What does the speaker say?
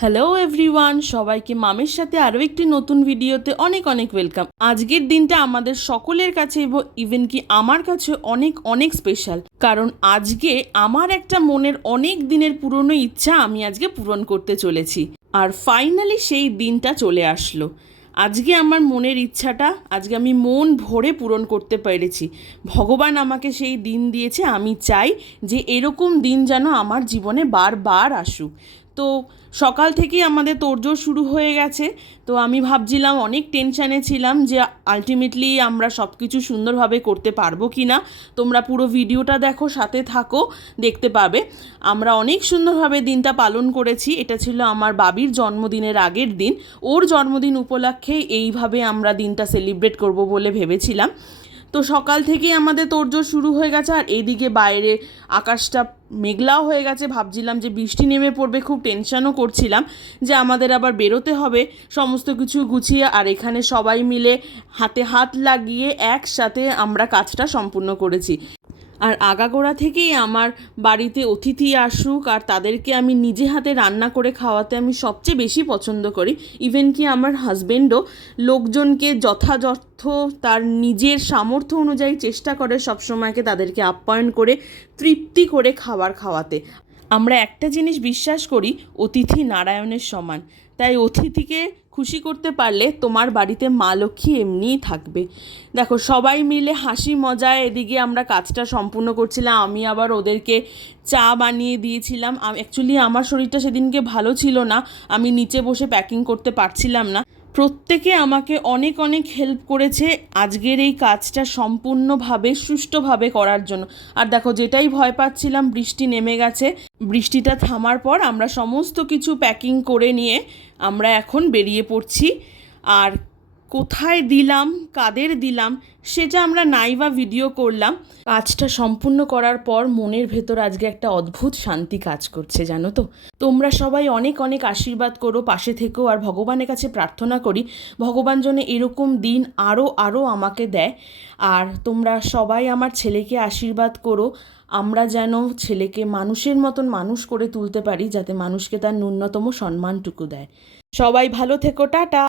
Hello everyone, সবাইকে মামের সাথে আরও একটি নতুন ভিডিওতে অনেক অনেক ওয়েলকাম। আজকের দিনটা আমাদের সকলের কাছে ইভেন কি আমার কাছে অনেক অনেক স্পেশাল, কারণ আজকে আমার একটা মনের অনেক দিনের পুরনো ইচ্ছা আমি আজকে পূরণ করতে চলেছি। আর ফাইনালি সেই দিনটা চলে আসলো। আজকে আমার মনের ইচ্ছাটা আজকে আমি মন ভরে পূরণ করতে পেরেছি। ভগবান আমাকে সেই দিন দিয়েছে। আমি চাই যে এরকম দিন যেন আমার জীবনে বারবার আসুক। তো সকাল থেকেই আমাদের তোড়জোড় শুরু হয়ে গেছে। তো আমি ভাবছিলাম, অনেক টেনশানে ছিলাম যে আলটিমেটলি আমরা সব কিছু সুন্দরভাবে করতে পারবো কি না। তোমরা পুরো ভিডিওটা দেখো, সাথে থাকো, দেখতে পাবে। আমরা অনেক সুন্দরভাবে দিনটা পালন করেছি। এটা ছিল আমার বাবির জন্মদিনের আগের দিন। ওর জন্মদিন উপলক্ষে এইভাবে আমরা দিনটা সেলিব্রেট করব বলে ভেবেছিলাম। তো সকাল থেকেই আমাদের তোড়জোড় শুরু হয়ে গেছে। আর এইদিকে বাইরে আকাশটা মেঘলাও হয়ে গেছে। ভাবছিলাম যে বৃষ্টি নেমে পড়বে, খুব টেনশনও করছিলাম যে আমাদের আবার বেরোতে হবে সমস্ত কিছু গুছিয়ে। আর এখানে সবাই মিলে হাতে হাত লাগিয়ে একসাথে আমরা কাজটা সম্পূর্ণ করেছি। আর আগাগোড়া থেকেই আমার বাড়িতে অতিথি আসুক আর তাদেরকে আমি নিজে হাতে রান্না করে খাওয়াতে আমি সবচেয়ে বেশি পছন্দ করি। ইভেন কি আমার হাজবেন্ডও লোকজনকে যথাযথ তার নিজের সামর্থ্য অনুযায়ী চেষ্টা করে সবসময়কে তাদেরকে আপ্যায়ন করে তৃপ্তি করে খাওয়াতে। আমরা একটা জিনিস বিশ্বাস করি, অতিথি নারায়ণের সমান। তাই অতিথিকে খুশি করতে পারলে তোমার বাড়িতে মা লক্ষ্মী এমনিই থাকবে। দেখো, সবাই মিলে হাসি মজায় এদিকে আমরা কাজটা সম্পূর্ণ করছিলাম। আমি আবার ওদেরকে চা বানিয়ে দিয়েছিলাম। অ্যাকচুয়ালি আমার শরীরটা সেদিনকে ভালো ছিল না, আমি নিচে বসে প্যাকিং করতে পারছিলাম না। প্রত্যেকে আমাকে অনেক অনেক হেল্প করেছে আজকের এই কাজটা সম্পূর্ণভাবে সুষ্ঠুভাবে করার জন্য। আর দেখো, যেটাই ভয় পাচ্ছিলাম, বৃষ্টি নেমে গেছে। বৃষ্টিটা থামার পর আমরা সমস্ত কিছু প্যাকিং করে নিয়ে আমরা এখন বেরিয়ে পড়ছি। আর কোথায় দিলাম, কাদের দিলাম, সেটা আমরা নাই বা ভিডিও করলাম। কাজটা সম্পূর্ণ করার পর মনের ভেতর আজকে একটা অদ্ভুত শান্তি কাজ করছে, জানো তো। তোমরা সবাই অনেক অনেক আশীর্বাদ করো, পাশে থেকেও। আর ভগবানের কাছে প্রার্থনা করি ভগবান যেন এরকম দিন আরও আরও আমাকে দেয়। আর তোমরা সবাই আমার ছেলেকে আশীর্বাদ করো, আমরা যেন ছেলেকে মানুষের মতন মানুষ করে তুলতে পারি, যাতে মানুষকে তার ন্যূনতম সম্মানটুকু দেয়। সবাই ভালো থেকো, টাটা।